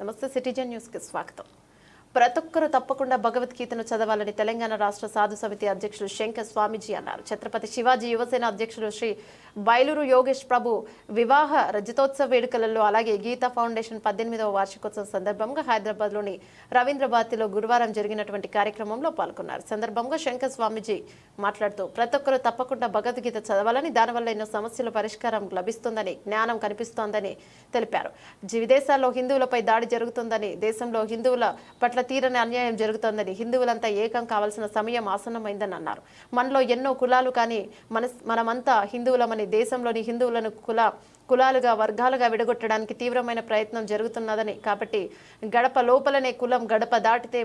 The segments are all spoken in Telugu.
నమస్తే సిటిజన్ న్యూస్ కి స్వాగతం. ప్రతి ఒక్కరూ తప్పకుండా భగవద్గీతను చదవాలని తెలంగాణ రాష్ట్ర సాధు సమితి అధ్యక్షులు శంకర్ స్వామీజీ అన్నారు. ఛత్రపతి శివాజీ యువసేన అధ్యక్షులు శ్రీ బైలూరు యోగేష్ ప్రభు వివాహ రజతోత్సవ వేడుకలలో అలాగే గీతా ఫౌండేషన్ 18వ వార్షికోత్సవం సందర్భంగా హైదరాబాద్లోని రవీంద్ర భారతిలో గురువారం జరిగినటువంటి కార్యక్రమంలో పాల్గొన్నారు. సందర్భంగా శంకర్ స్వామీజీ మాట్లాడుతూ ప్రతి ఒక్కరూ తప్పకుండా భగవద్గీత చదవాలని, దానివల్ల ఎన్నో సమస్యల పరిష్కారం లభిస్తుందని, జ్ఞానం కనిపిస్తోందని తెలిపారు. విదేశాల్లో హిందువులపై దాడి జరుగుతుందని, దేశంలో హిందువుల పట్ల తీరని అన్యాయం జరుగుతోందని, హిందువులంతా ఏకం కావాల్సిన సమయం ఆసన్నమైందని అన్నారు. మనలో ఎన్నో కులాలు కానీ మనమంతా హిందువులమని, దేశంలోని హిందువులను కులాలుగా వర్గాలుగా విడగొట్టడానికి తీవ్రమైన ప్రయత్నం జరుగుతున్నదని, కాబట్టి గడప లోపలనే కులం, గడప దాటితే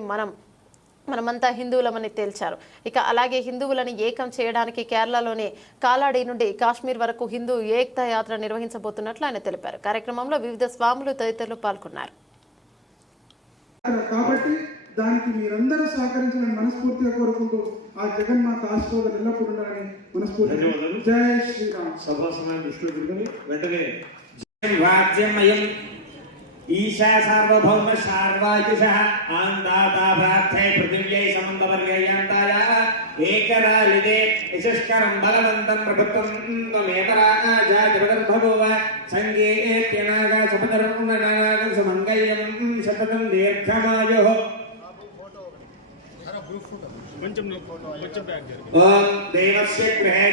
మనమంతా హిందువులమని తేల్చారు. ఇక అలాగే హిందువులను ఏకం చేయడానికి కేరళలోని కాలాడి నుండి కాశ్మీర్ వరకు హిందూ ఏకతా యాత్ర నిర్వహించబోతున్నట్లు ఆయన తెలిపారు. కార్యక్రమంలో వివిధ స్వాములు తదితరులు పాల్గొన్నారు. కాబట్టి దానికి మీరందరూ సహకరించాలని మనస్ఫూర్తిగా కోరుకుంటూ ఆ జగన్మాత ఆశీర్వాదాలు ఎల్లప్పుడూ ఉండాలని మనస్ఫూర్తిగా. జై శ్రీరామ్. సభా సమయం దృష్టిలో పెట్టుకుని వెంటనే రాజ్యమయం ఈశా సార్వభౌమ సార్వాయుషః ఆందాతా ప్రార్థే పృథివ్యై సమంతవర్గయంతాయ ఏకరాలిదే యశస్కరం బలవంతం ప్రభుత్వం త్వమేకరాజా జగద్భవో సంగేత్యనాగా సపదర్పుణనాగా సుమంగళ్యం శతతం దీర్ఘమాయుః. ఓం దేవస్య గృహే